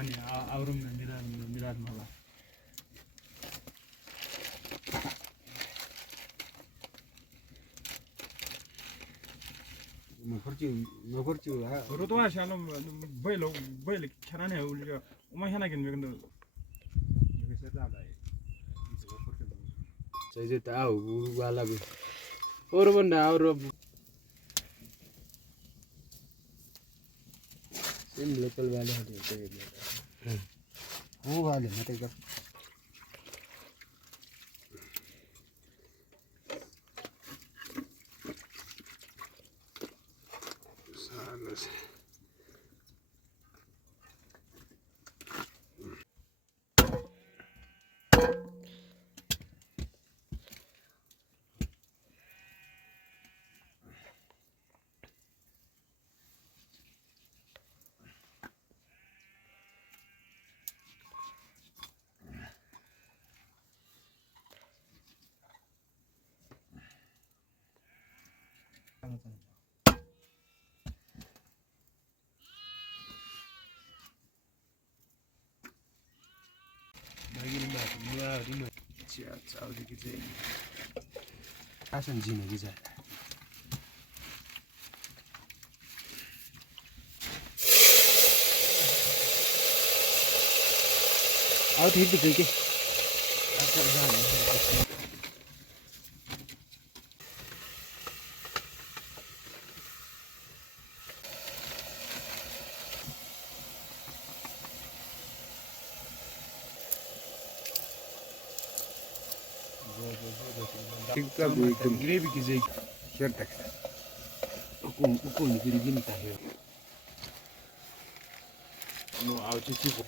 अनि आउरुम मिराज मला नफरची रोतो शालो बैल खराने उलट उमा खाना किन मेकन चाहिँ त आउ वाला बे और बन्दा और सेम लोकल वाले होते हैं वो वाले मत कर सालस आसन जिने की जाए आओ ठीक है के एकदम ग्रेवी की जाए शेर तक उको निकली नहीं ताहे नो आओ चीज़ को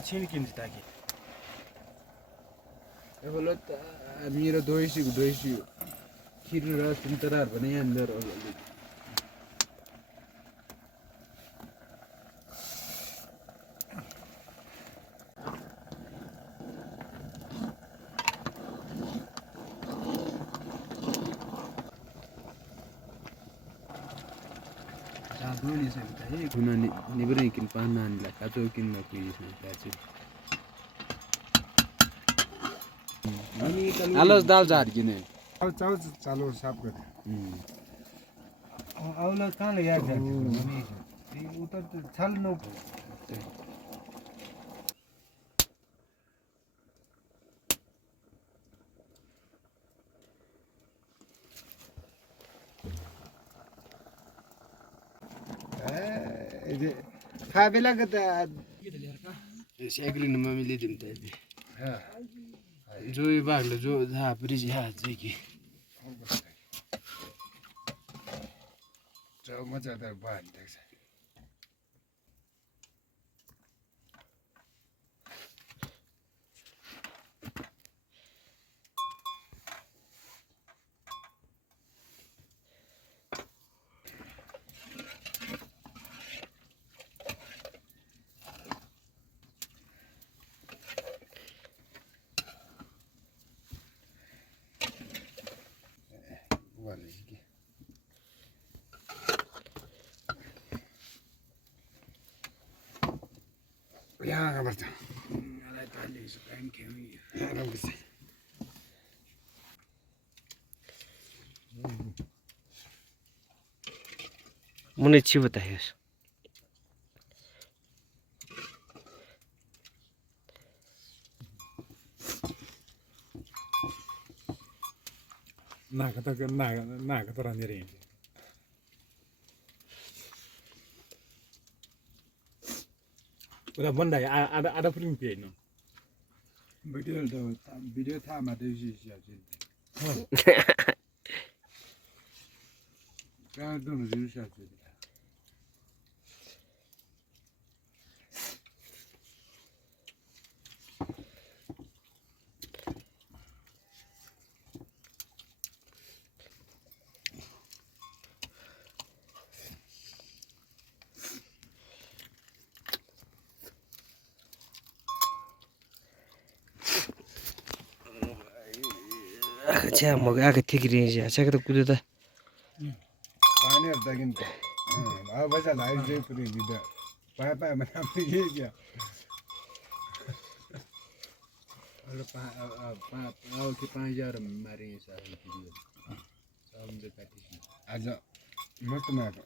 छिन किन ताकि बोलो मेरो दोइसी खिर र सुन्तराहरु पनि અંદર जादुनी सकता है गुना निबरे किन पाना नि ला काचो किन न कुई काचो आलस दाल झार किने चाउ चालो साफ कर आउला कहाँ ले यार उतर छल नो खा बेला कता सेग्रिन मम्मीले दिन्छ जो बागले जो हा प्रिज हा चाहिँ कि चाउ मजा त बान देख्छ Ya, kabar tu. मलाई ताले सुकाइन खेउ Bagus. मुने छि बताइस ना kata orang nyeri udah benda ya ada film no Video था मात्रै सियासिन कहाँ दोनों जिन सियासिन छ्या मग आएको थिएँ कि रेंज छ्याको त कुद्यो त पानीहरू ताकिन्छ अब बच्चा लाइट चाहिँ पुरै दिँदा पाए पाएमा राम्रो यही क्या Kalau ke 5000 mari sa video. Sa mga katis. आज मस्तमा आएको